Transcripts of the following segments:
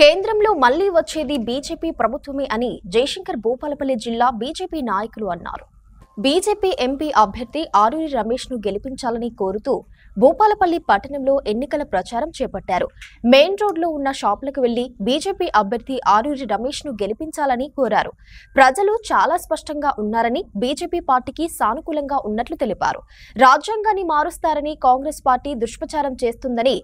కేంద్రంలో మళ్లీ వచ్చేది బీజేపీ ప్రభుత్వమే అని జయశంకర్ భూపాలపల్లి జిల్లా బీజేపీ నాయకులు అన్నారు. బీజేపీ ఎంపీ అభ్యర్థి ఆరూరి రమేష్ ను గెలిపించాలని కోరుతూ భూపాలపల్లి పట్టణంలో ఎన్నికల ప్రచారం చేపట్టారు. మెయిన్ రోడ్లో ఉన్న షాపులకు వెళ్లి బీజేపీ అభ్యర్థి ఆరూరి రమేష్ ను గెలిపించాలని కోరారు. ప్రజలు చాలా స్పష్టంగా ఉన్నారని, బీజేపీ పార్టీకి సానుకూలంగా ఉన్నట్లు తెలిపారు. రాజ్యాంగాన్ని మారుస్తారని కాంగ్రెస్ పార్టీ దుష్ప్రచారం చేస్తుందని,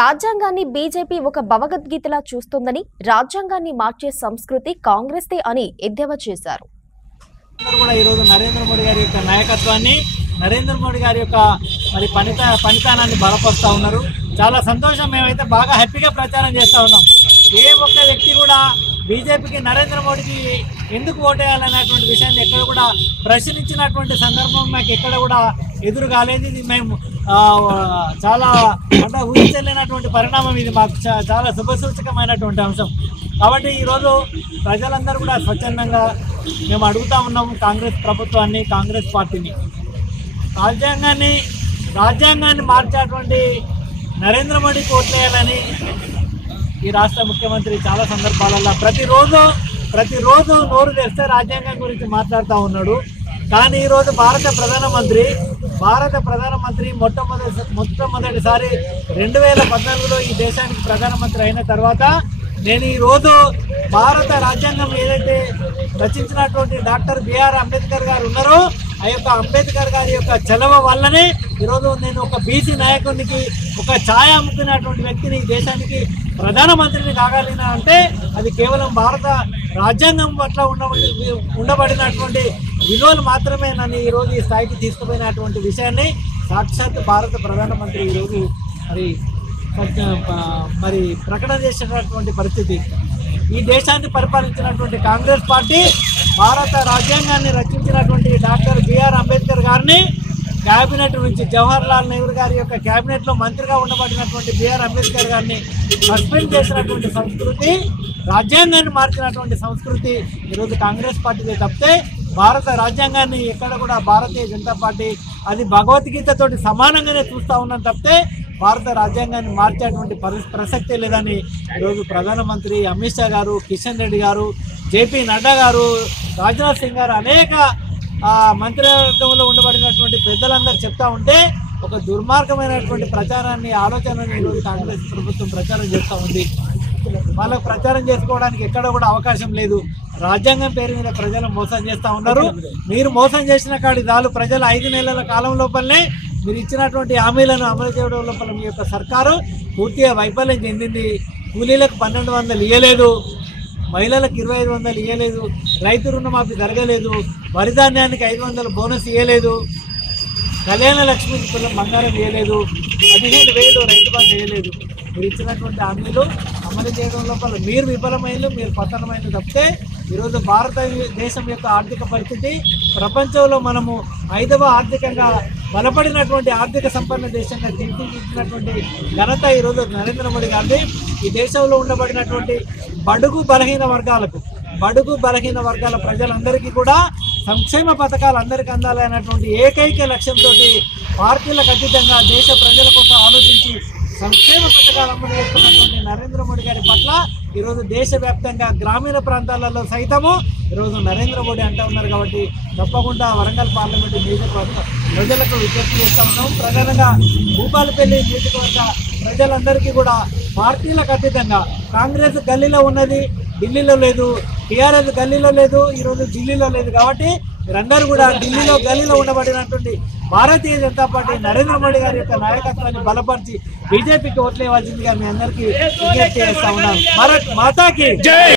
రాజ్యాంగాన్ని బీజేపీ ఒక భగవద్గీతలా చూస్తోందని, రాజ్యాంగాన్ని మార్చే సంస్కృతి కాంగ్రెస్దే అని ఎద్దేవా చేశారు. నరేంద్ర మోడీ గారి యొక్క నాయకత్వాన్ని, నరేంద్ర మోడీ గారి యొక్క మరి పనితనాన్ని బలపరుస్తూ ఉన్నారు. చాలా సంతోషం. మేమైతే బాగా హ్యాపీగా ప్రచారం చేస్తూ ఉన్నాం. ఏ ఒక్క వ్యక్తి కూడా బీజేపీకి, నరేంద్ర మోడీకి ఎందుకు ఓటేయాలనేటువంటి విషయాన్ని ఎక్కడ కూడా ప్రశ్నించినటువంటి సందర్భం మాకు ఎక్కడ కూడా ఎదురు కాలేదు. ఇది మేము చాలా అంటే ఊహించలేనటువంటి పరిణామం. ఇది మాకు చాలా శుభసూచకమైనటువంటి అంశం. కాబట్టి ఈరోజు ప్రజలందరూ కూడా స్వచ్ఛందంగా మేము అడుగుతూ ఉన్నాము కాంగ్రెస్ ప్రభుత్వాన్ని, కాంగ్రెస్ పార్టీని, రాజ్యాంగాన్ని మార్చేటువంటి నరేంద్ర మోడీకి ఓట్లేయాలని ఈ రాష్ట్ర ముఖ్యమంత్రి చాలా సందర్భాలలో ప్రతిరోజు నోరు తెస్తే రాజ్యాంగం గురించి మాట్లాడుతూ ఉన్నాడు. కానీ ఈరోజు భారత ప్రధానమంత్రి మొట్టమొదటిసారి 2014లో ఈ దేశానికి ప్రధానమంత్రి అయిన తర్వాత నేను ఈరోజు భారత రాజ్యాంగం ఏదైతే రచించినటువంటి డాక్టర్ బిఆర్ అంబేద్కర్ గారు ఉన్నారో, ఆ యొక్క అంబేద్కర్ గారి యొక్క చలవ వల్లనే ఈరోజు నేను ఒక బీసీ నాయకునికి, ఒక ఛాయ అమ్ముకున్నటువంటి వ్యక్తిని ఈ దేశానికి ప్రధానమంత్రిని కాగలిగిన అంటే అది కేవలం భారత రాజ్యాంగం పట్ల ఉండబడినటువంటి విలువలు మాత్రమే నన్ను ఈరోజు ఈ స్థాయికి తీసుకుపోయినటువంటి విషయాన్ని సాక్షాత్ భారత ప్రధానమంత్రి ఈరోజు మరి ప్రకటన చేసినటువంటి పరిస్థితి. ఈ దేశాన్ని పరిపాలించినటువంటి కాంగ్రెస్ పార్టీ భారత రాజ్యాంగాన్ని రచించినటువంటి డాక్టర్ బిఆర్ అంబేద్కర్ గారిని క్యాబినెట్ నుంచి, జవహర్ లాల్ నెహ్రూ గారి యొక్క క్యాబినెట్లో మంత్రిగా ఉండబడినటువంటి బిఆర్ అంబేద్కర్ గారిని సస్పెండ్ చేసినటువంటి సంస్కృతి, రాజ్యాంగాన్ని మార్చినటువంటి సంస్కృతి ఈరోజు కాంగ్రెస్ పార్టీదే తప్పితే భారత రాజ్యాంగాన్ని ఎక్కడ కూడా భారతీయ జనతా పార్టీ అది భగవద్గీతతోటి సమానంగానే చూస్తూ ఉన్నాం తప్పితే భారత రాజ్యాంగాన్ని మార్చేటువంటి ప్రసక్తే లేదని ఈరోజు ప్రధానమంత్రి అమిత్ షా గారు, కిషన్ రెడ్డి గారు, జేపీ నడ్డా గారు, రాజ్నాథ్ సింగ్ గారు అనేక మంత్రివర్గంలో ఉండబడినటువంటి పెద్దలందరూ చెప్తా ఉంటే ఒక దుర్మార్గమైనటువంటి ఆలోచనని ఈరోజు కాంగ్రెస్ ప్రభుత్వం ప్రచారం చేస్తూ ఉంది. వాళ్ళకు ప్రచారం చేసుకోవడానికి ఎక్కడ కూడా అవకాశం లేదు. రాజ్యాంగం పేరు మీద ప్రజలు మోసం చేస్తూ ఉన్నారు. మీరు మోసం చేసిన కాడి చాలు. ప్రజలు 5 నెలల కాలం లోపలనే మీరు ఇచ్చినటువంటి హామీలను అమలు చేయడం లోపల మీ యొక్క సర్కారు పూర్తిగా వైఫల్యం చెందింది. కూలీలకు 1200 ఇవ్వలేదు, మహిళలకు 2500 ఇవ్వలేదు, రైతు రుణమాఫీ జరగలేదు, వరి ధాన్యానికి 500 బోనస్ ఇవ్వలేదు, కళ్యాణ లక్ష్మి బంగారం ఇవ్వలేదు, 15,000 రైతు బంధు ఇవ్వలేదు. మీరు ఇచ్చినటువంటి హామీలు అమలు చేయడం లోపల మీరు విఫలమైన, మీరు పతనమైన తప్పితే ఈరోజు భారతదేశం యొక్క ఆర్థిక పరిస్థితి ప్రపంచంలో మనము 5వ ఆర్థికంగా బలపడినటువంటి ఆర్థిక సంపన్న దేశంగా తీర్చిదిద్దినటువంటి ఘనత ఈరోజు నరేంద్ర మోడీ గారిది. ఈ దేశంలో ఉండబడినటువంటి బడుగు బలహీన వర్గాల ప్రజలందరికీ కూడా సంక్షేమ పథకాలు అందరికీ అందాలనేటువంటి ఏకైక లక్ష్యంతో పార్టీలకు అతీతంగా దేశ ప్రజల కోసం ఆలోచించి సంక్షేమ పథకాలు అమలు చేస్తున్నటువంటి నరేంద్ర మోడీ గారి పట్ల ఈరోజు దేశవ్యాప్తంగా గ్రామీణ ప్రాంతాలలో సైతము ఈరోజు నరేంద్ర మోడీ అంటూ ఉన్నారు. కాబట్టి తప్పకుండా వరంగల్ పార్లమెంటు నియోజకవర్గ ప్రజలకు విజ్ఞప్తి చేస్తూ ఉన్నాం. ప్రధానంగా భూపాలపల్లి నియోజకవర్గ ప్రజలందరికీ కూడా పార్టీలకు అతీతంగా కాంగ్రెస్ గల్లీలో ఉన్నది, ఢిల్లీలో లేదు, టీఆర్ఎస్ గల్లీలో లేదు, ఈరోజు ఢిల్లీలో లేదు. కాబట్టి మీరందరూ కూడా గల్లీలో ఉండబడినటువంటి భారతీయ జనతా పార్టీ నరేంద్ర మోడీ గారి యొక్క నాయకత్వాన్ని బలపరిచి బీజేపీకి ఓట్లేవాల్సిందిగా మీ అందరికీ విజ్ఞప్తి చేస్తా ఉన్నాను. భారత్ మాతాకి జై.